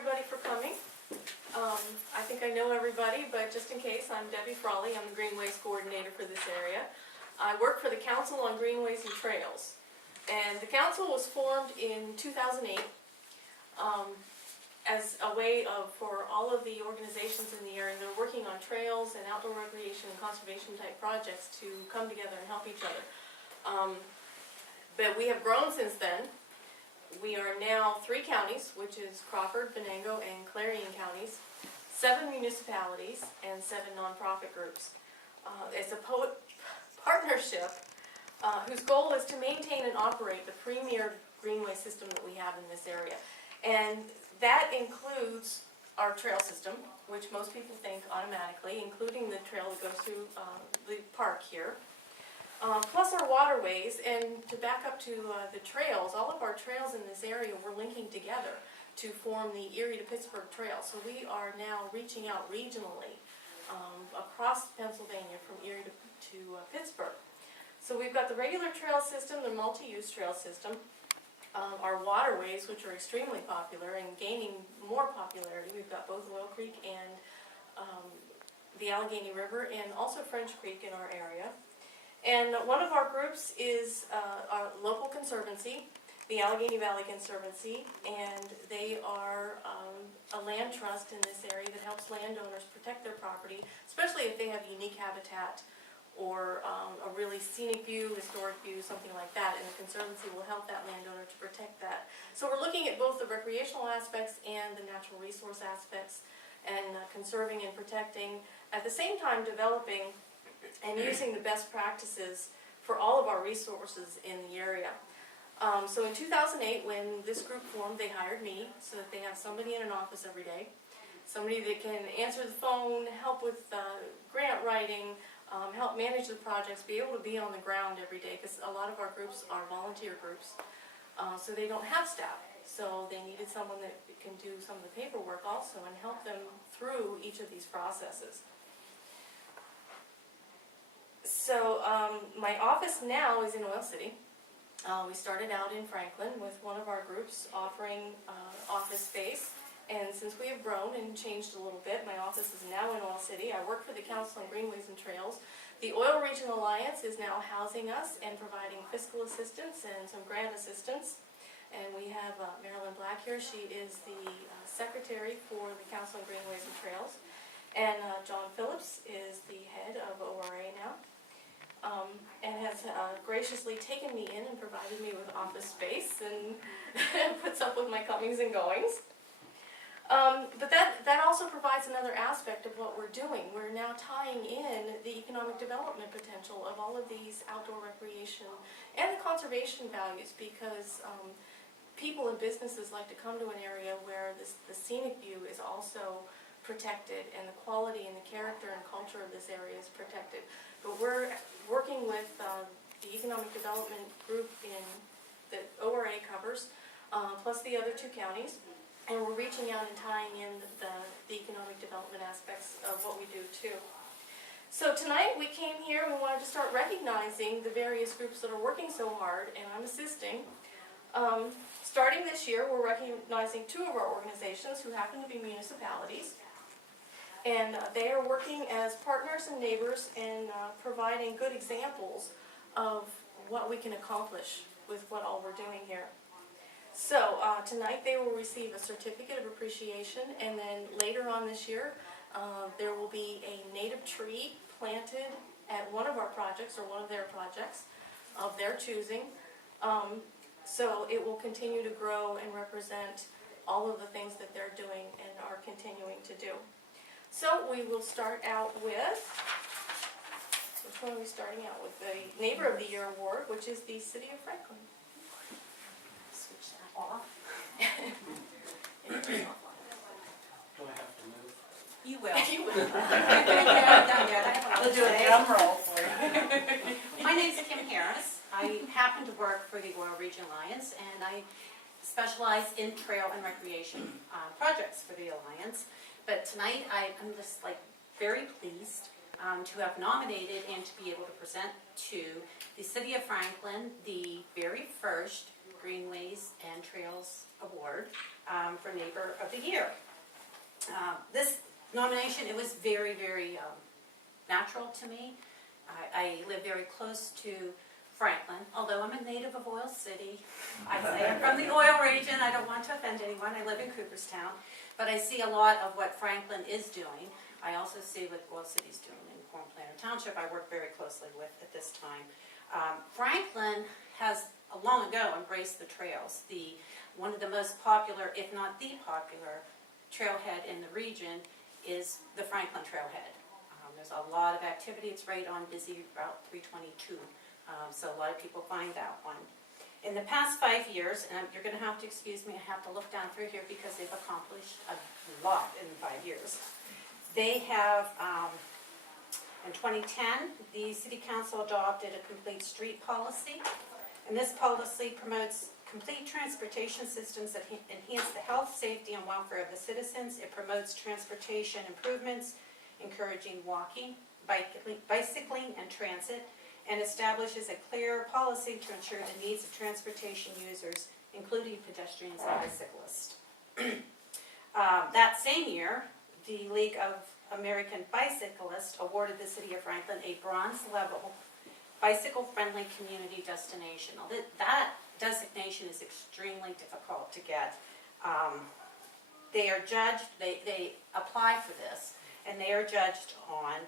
everybody for coming. I think I know everybody, but just in case, I'm Debbie Frawley. I'm the Greenways coordinator for this area. I work for the Council on Greenways and Trails. And the council was formed in 2008 as a way for all of the organizations in the area that are working on trails and outdoor recreation and conservation type projects to come together and help each other. But we have grown since then. We are now 3 counties, which is Crawford, Venango, and Clarion counties, 7 municipalities, and 7 nonprofit groups. It's a partnership whose goal is to maintain and operate the premier greenway system that we have in this area. And that includes our trail system, which most people think automatically, including the trail that goes through the park here. Plus our waterways, and to back up to the trails, all of our trails in this area we're linking together to form the Erie to Pittsburgh Trail. So we are now reaching out regionally across Pennsylvania from Erie to Pittsburgh. So we've got the regular trail system, the multi-use trail system, our waterways, which are extremely popular and gaining more popularity. We've got both Oil Creek and the Allegheny River, and also French Creek in our area. And one of our groups is our local conservancy, the Allegheny Valley Conservancy, and they are a land trust in this area that helps landowners protect their property, especially if they have unique habitat or a really scenic view, historic view, something like that, and the Conservancy will help that landowner to protect that. So we're looking at both the recreational aspects and the natural resource aspects, and conserving and protecting, at the same time developing and using the best practices for all of our resources in the area. So in 2008, when this group formed, they hired me so that they have somebody in an office every day, somebody that can answer the phone, help with grant writing, help manage the projects, be able to be on the ground every day, because a lot of our groups are volunteer groups, so they don't have staff. So they needed someone that can do some of the paperwork also and help them through each of these processes. So my office now is in Oil City. We started out in Franklin with one of our groups offering office space, and since we have grown and changed a little bit, my office is now in Oil City. I work for the Council on Greenways and Trails. The Oil Region Alliance is now housing us and providing fiscal assistance and some grant assistance. And we have Marilyn Black here. She is the secretary for the Council on Greenways and Trails. And John Phillips is the head of ORA now. And has graciously taken me in and provided me with office space and puts up with my comings and goings. But that also provides another aspect of what we're doing. We're now tying in the economic development potential of all of these outdoor recreation and the conservation values, because people and businesses like to come to an area where the scenic view is also protected and the quality and the character and culture of this area is protected. But we're working with the economic development group that ORA covers, plus the other 2 counties, and we're reaching out and tying in the economic development aspects of what we do too. So tonight we came here and we wanted to start recognizing the various groups that are working so hard, and I'm assisting. Starting this year, we're recognizing 2 of our organizations who happen to be municipalities. And they are working as partners and neighbors and providing good examples of what we can accomplish with what all we're doing here. So tonight they will receive a certificate of appreciation, and then later on this year there will be a native tree planted at one of our projects or one of their projects of their choosing. So it will continue to grow and represent all of the things that they're doing and are continuing to do. So we will start out with, which one are we starting out with? The Neighbor of the Year Award, which is the City of Franklin. Switch that off. Do I have to move? You will. You will. We'll do a drum roll for you. My name is Kim Harris. I happen to work for the Oil Region Alliance, and I specialize in trail and recreation projects for the Alliance. But tonight I'm just very pleased to have nominated and to be able to present to the City of Franklin the very first Greenways and Trails Award. for Neighbor of the Year. This nomination, it was very, very natural to me. I live very close to Franklin, although I'm a native of Oil City. I say I'm from the oil region. I don't want to offend anyone. I live in Cooperstown. But I see a lot of what Franklin is doing. I also see what Oil City's doing in Corn Planter Township. I work very closely with at this time. Franklin has long ago embraced the trails. One of the most popular, if not the popular, trailhead in the region is the Franklin Trailhead. There's a lot of activity. It's right on busy Route 322. So a lot of people find that one. In the past 5 years, and you're going to have to excuse me, I have to look down through here because they've accomplished a lot in 5 years. They have, in 2010, the City Council adopted a complete street policy, and this policy promotes complete transportation systems that enhance the health, safety, and welfare of the citizens. It promotes transportation improvements, encouraging walking, bicycling, and transit, and establishes a clear policy to ensure the needs of transportation users, including pedestrians and bicyclists. That same year, the League of American Bicyclists awarded the City of Franklin a bronze-level bicycle-friendly community destination. Now, that designation is extremely difficult to get. They are judged, they apply for this, and they are judged on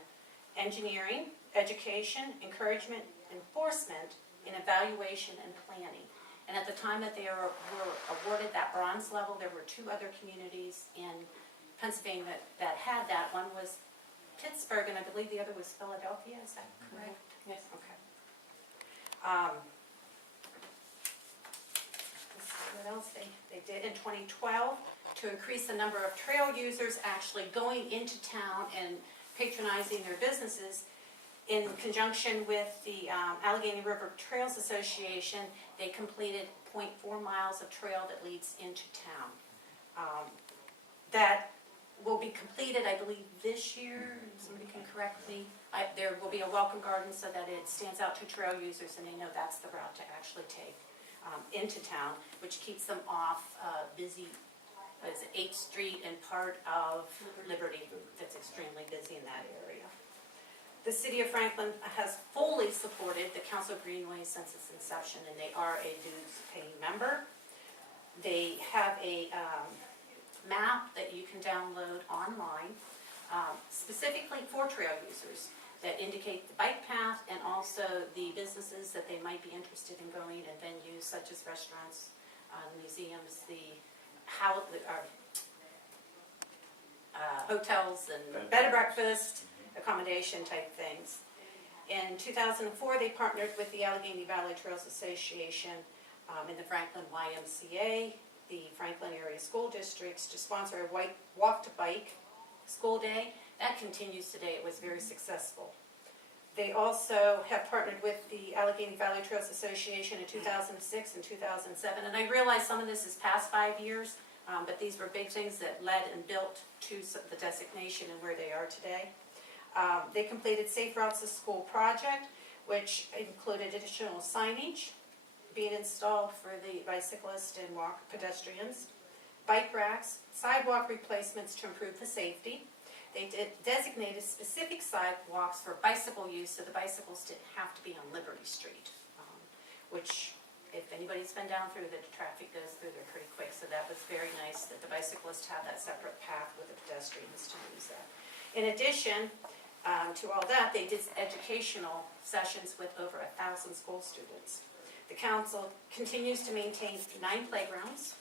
engineering, education, encouragement, enforcement, and evaluation and planning. And at the time that they were awarded that bronze level, there were 2 other communities in Pennsylvania that had that. One was Pittsburgh, and I believe the other was Philadelphia. Is that correct? Yes. Okay. Let's see what else they did in 2012 to increase the number of trail users actually going into town and patronizing their businesses. In conjunction with the Allegheny River Trails Association, they completed 0.4 miles of trail that leads into town. That will be completed, I believe, this year. Somebody can correct me. There will be a welcome garden so that it stands out to trail users and they know that's the route to actually take into town, which keeps them off busy, 8th Street and part of Liberty that's extremely busy in that area. The City of Franklin has fully supported the Council of Greenways since its inception, and they are a dues-paying member. They have a map that you can download online, specifically for trail users, that indicate the bike path and also the businesses that they might be interested in going, and venues such as restaurants, museums, hotels and bed and breakfast, accommodation type things. In 2004, they partnered with the Allegheny Valley Trails Association in the Franklin YMCA, the Franklin area school districts, to sponsor a walk to bike school day. That continues today. It was very successful. They also have partnered with the Allegheny Valley Trails Association in 2006 and 2007. And I realize some of this is past 5 years, but these were big things that led and built to the designation and where they are today. They completed Safe Routes to School project, which included additional signage being installed for the bicyclists and pedestrians, bike racks, sidewalk replacements to improve the safety. They designated specific sidewalks for bicycle use so the bicycles didn't have to be on Liberty Street, which, if anybody's been down through, the traffic goes through there pretty quick, so that was very nice that the bicyclists had that separate path with the pedestrians to use that. In addition to all that, they did educational sessions with over 1,000 school students. The council continues to maintain 9 playgrounds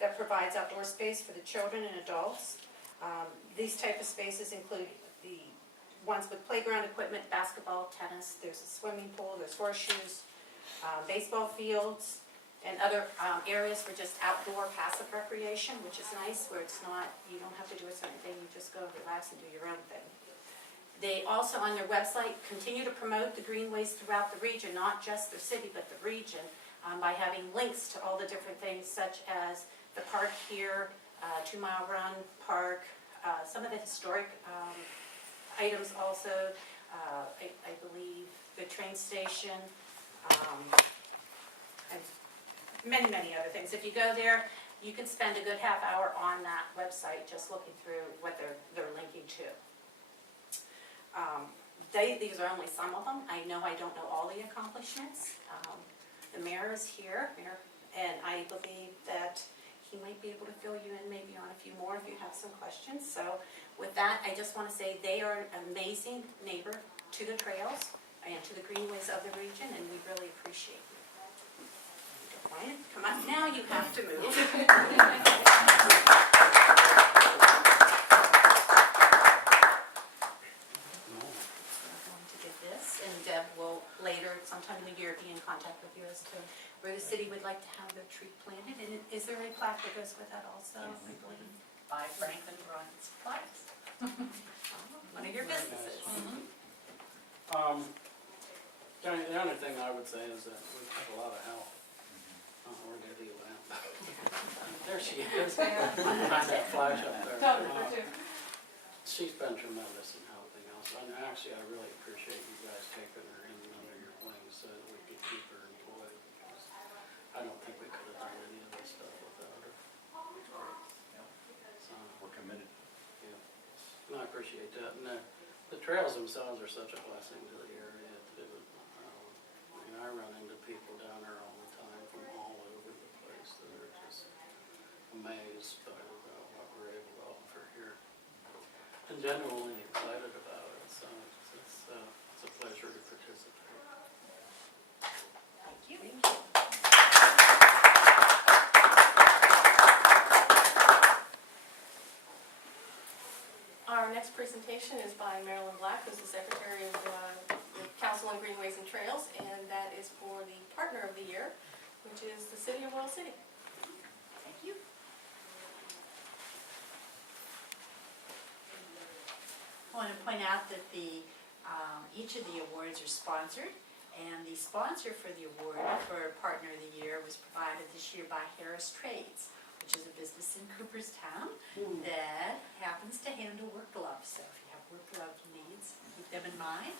that provides outdoor space for the children and adults. These type of spaces include the ones with playground equipment, basketball, tennis, there's a swimming pool, there's horseshoes, baseball fields, and other areas for just outdoor passive recreation, which is nice, where it's not, you don't have to do a certain thing, you just go relax and do your own thing. They also, on their website, continue to promote the greenways throughout the region, not just the city, but the region, by having links to all the different things, such as the park here, 2 Mile Run Park, some of the historic items also, I believe the train station, and many, many other things. If you go there, you can spend a good half hour on that website just looking through what they're linking to. These are only some of them. I know I don't know all the accomplishments. The mayor is here, and I believe that he might be able to fill you in maybe on a few more if you have some questions. So with that, I just want to say they are an amazing neighbor to the trails and to the greenways of the region, and we really appreciate you. Ryan, come on, now you have to move. And Deb will later, sometime in the year, be in contact with you as to where the city would like to have their tree planted. And is there a plaque that goes with that also? Yes. I believe? By Franklin Bronze Flags. One of your Very businesses. nice. The only thing I would say is that we've had a lot of help. Where'd Debbie go out? There she is, behind that flash up there. She's been tremendous in helping us, and actually I really appreciate you guys taking her in under your wings so that we could keep her employed, because I don't think we could have done any of this stuff without her. So, We're committed. yeah, and I appreciate that, and the trails themselves are such a blessing to the area. I run into people down there all the time from all over the place that are just amazed by what we're able to offer here. And genuinely excited about it, so it's a pleasure to participate. Thank you. Our next presentation is by Marilyn Black, who's the Secretary of the Council on Greenways and Trails, and that is for the Partner of the Year, which is the City of Oil City. Thank you. I want to point out that each of the awards are sponsored, and the sponsor for the award for Partner of the Year was provided this year by Harris Trades, which is a business in Cooperstown that happens to handle work gloves. So if you have work glove needs, keep them in mind.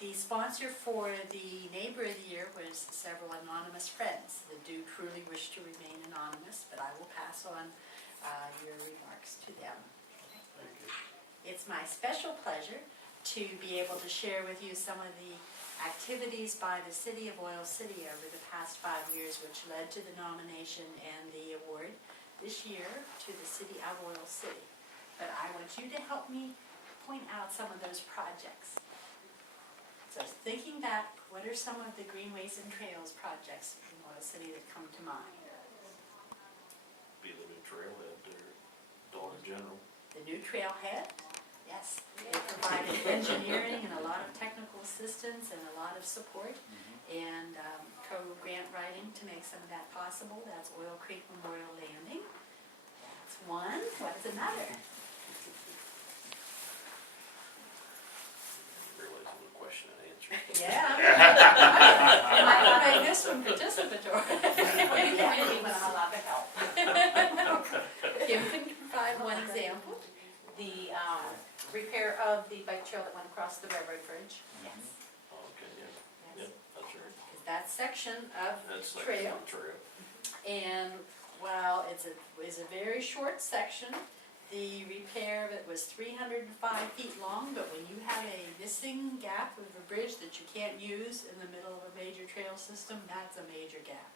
The sponsor for the Neighbor of the Year was several anonymous friends that do truly wish to remain anonymous, but I will pass on your remarks to them. Thank you. It's my special pleasure to be able to share with you some of the activities by the City of Oil City over the past 5 years, which led to the nomination and the award this year to the City of Oil City. But I want you to help me point out some of those projects. So thinking back, what are some of the Greenways and Trails projects in Oil City that come to mind? Be the new trailhead there, Dollar General. The new trailhead, yes. They provided engineering and a lot of technical assistance and a lot of support and co-grant writing to make some of that possible. That's Oil Creek Memorial Landing. That's one. What is another? Realize it was a question and answer. Yeah. I might have made this one participatory. Well, you can maybe when I'm allowed to help. Kim can provide one example. The repair of the bike trail that went across the railroad bridge. Yes. Oh, okay, yeah, Yes. yep, that's right. That section of That's like trail. the trail. And while it's a very short section, the repair of it was 305 feet long, but when you have a missing gap of a bridge that you can't use in the middle of a major trail system, that's a major gap.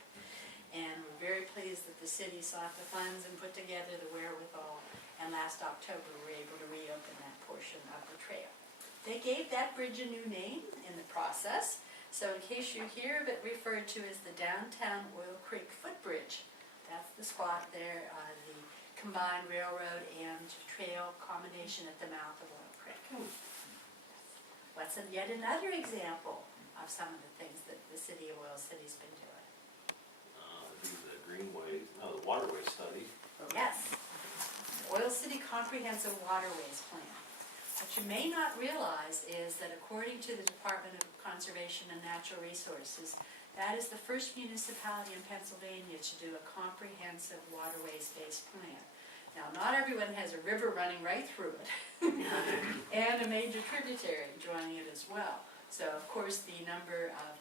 And we're very pleased that the city sought the funds and put together the wherewithal, and last October we were able to reopen that portion of the trail. They gave that bridge a new name in the process, so in case you hear of it referred to as the Downtown Oil Creek Footbridge, that's the spot there, the combined railroad and trail combination at the mouth of Oil Creek. What's yet another example of some of the things that the City of Oil City's been doing? Do the Greenways, the waterway study. Yes, Oil City Comprehensive Waterways Plan. What you may not realize is that according to the Department of Conservation and Natural Resources, that is the first municipality in Pennsylvania to do a comprehensive waterways-based plan. Now, not everyone has a river running right through it, and a major tributary joining it as well. So, of course, the number of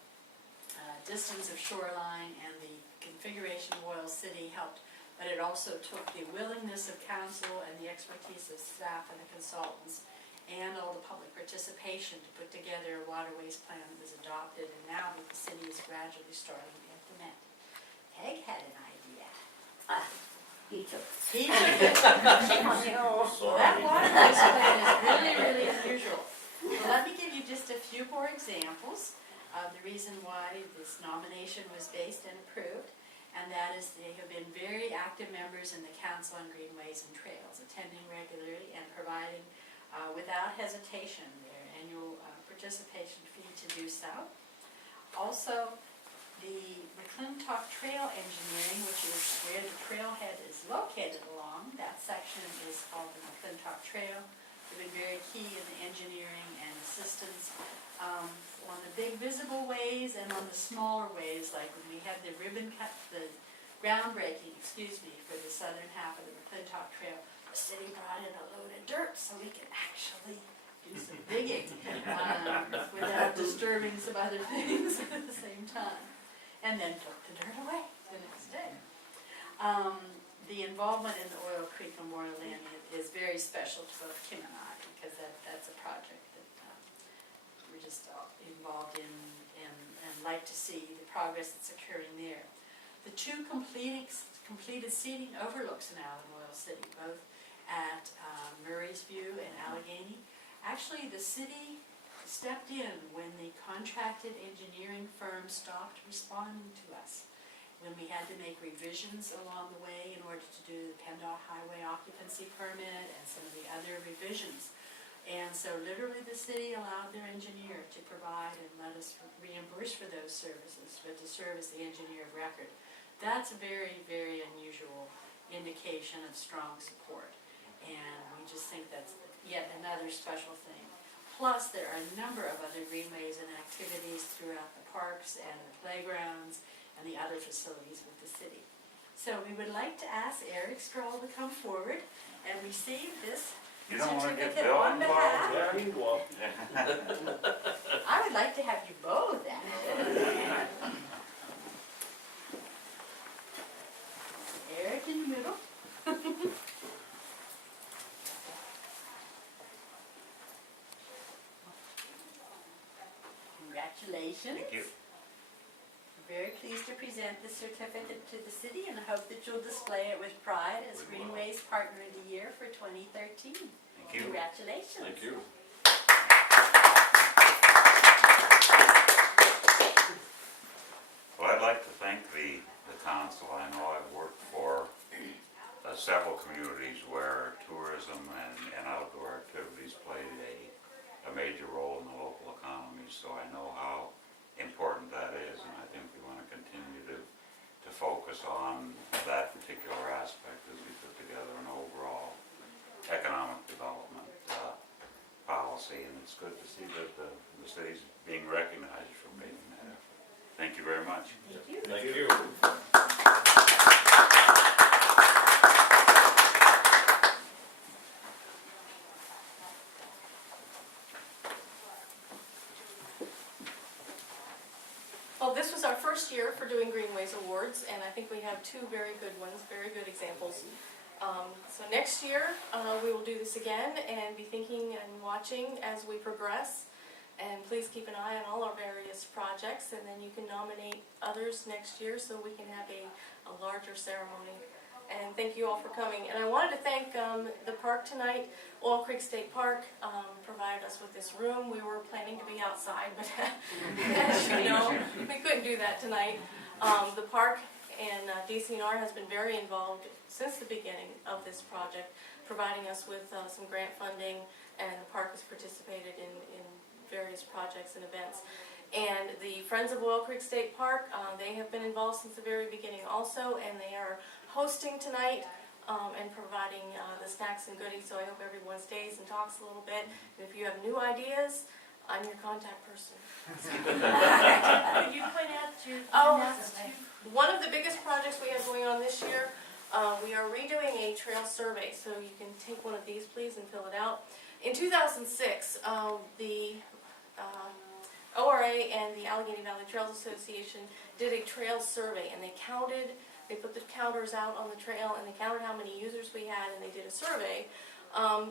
distance of shoreline and the configuration of Oil City helped but it also took the willingness of council and the expertise of staff and the consultants and all the public participation to put together a waterways plan that was adopted, and now that the city is gradually starting to implement. Peg had an idea. He took He took it. That waterways plan is really, really unusual. So let me give you just a few more examples of the reason why this nomination was based and approved. And that is they have been very active members in the Council on Greenways and Trails, attending regularly and providing without hesitation their annual participation fee to do so. Also, the McClintock Trail Engineering, which is where the trailhead is located along, that section is called the McClintock Trail. They've been very key in the engineering and assistance on the big visible ways and on the smaller ways, like when we had the ribbon cut, the groundbreaking, for the southern half of the McClintock Trail. The city brought in a load of dirt so we could actually do some digging without disturbing some other things at the same time. And then took the dirt away the next day. The involvement in the Oil Creek Memorial Land is very special to both Kim and I, because that's a project that we're just involved in and like to see the progress that's occurring there. The two completed seating overlooks now in Oil City, both at Murray's View and Allegheny. Actually, the city stepped in when the contracted engineering firm stopped responding to us, when we had to make revisions along the way in order to do the PennDOT highway occupancy permit and some of the other revisions. And so literally the city allowed their engineer to provide and let us reimburse for those services, but to serve as the engineer of record. That's a very, very unusual indication of strong support. And we just think that's yet another special thing. Plus, there are a number of other greenways and activities throughout the parks and the playgrounds and the other facilities with the city. So we would like to ask Eric Stroll to come forward and receive this You don't want to get certificate Bill on behalf. involved? Yeah, you will. I would like to have you both, actually. Eric in the middle. Congratulations. Thank you. I'm very pleased to present this certificate to the city and hope that you'll display it with pride as We will. Greenways Partner of the Year for 2013. Thank you. Congratulations. Thank you. Well, I'd like to thank the council. I know I've worked for several communities where tourism and outdoor activities played a major role in the local economy, so I know how important that is, and I think we want to continue to focus on that particular aspect as we put together an overall economic development policy, and it's good to see that the city's being recognized for making that effort. Thank you very much. Thank you. Thank you. Well, this was our first year for doing Greenways Awards, and I think we have two very good ones, very good examples. So next year, we will do this again and be thinking and watching as we progress. And please keep an eye on all our various projects, and then you can nominate others next year so we can have a larger ceremony. And thank you all for coming. And I wanted to thank the park tonight. Oil Creek State Park provided us with this room. We were planning to be outside, but as you know, we couldn't do that tonight. The park and DCNR has been very involved since the beginning of this project, providing us with some grant funding, and the park has participated in various projects and events. And the Friends of Oil Creek State Park, they have been involved since the very beginning also, and they are hosting tonight and providing the snacks and goodies, so I hope everyone stays and talks a little bit. And if you have new ideas, I'm your contact person. Could you point out your One of the biggest projects we have going on this year, we are redoing a trail survey, so you can take one of these please and fill it out. In 2006, the ORA and the Allegheny Valley Trails Association did a trail survey, and they counted they put the counters out on the trail, and they counted how many users we had, and they did a survey,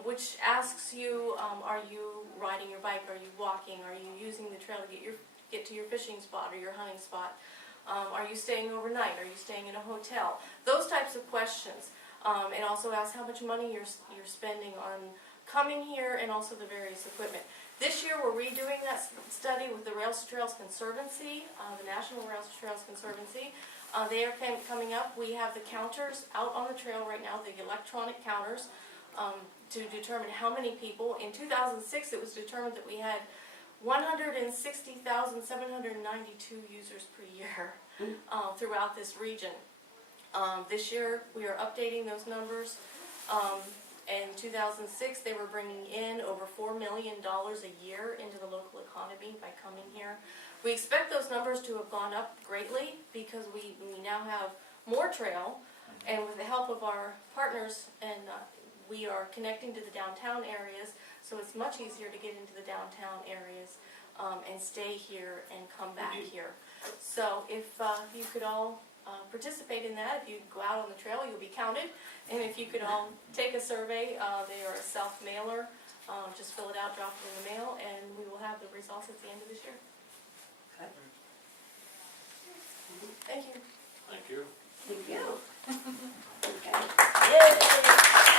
which asks you, are you riding your bike, are you walking, are you using the trail to get to your fishing spot or your hunting spot? Are you staying overnight? Are you staying in a hotel? Those types of questions. It also asks how much money you're spending on coming here and also the various equipment. This year we're redoing that study with the Rails to Trails Conservancy, the National Rails to Trails Conservancy. They are coming up. We have the counters out on the trail right now, the electronic counters, to determine how many people. In 2006 it was determined that we had 160,792 users per year throughout this region. This year we are updating those numbers. In 2006 they were bringing in over $4 million a year into the local economy by coming here. We expect those numbers to have gone up greatly because we now have more trail, and with the help of our partners, and we are connecting to the downtown areas, so it's much easier to get into the downtown areas and stay here and come back here. So if you could all participate in that, if you go out on the trail, you'll be counted, and if you could all take a survey, they are a self-mailer, just fill it out, drop it in the mail, and we will have the results at the end of this year. Thank you. Thank you. Thank you. Okay. Yay!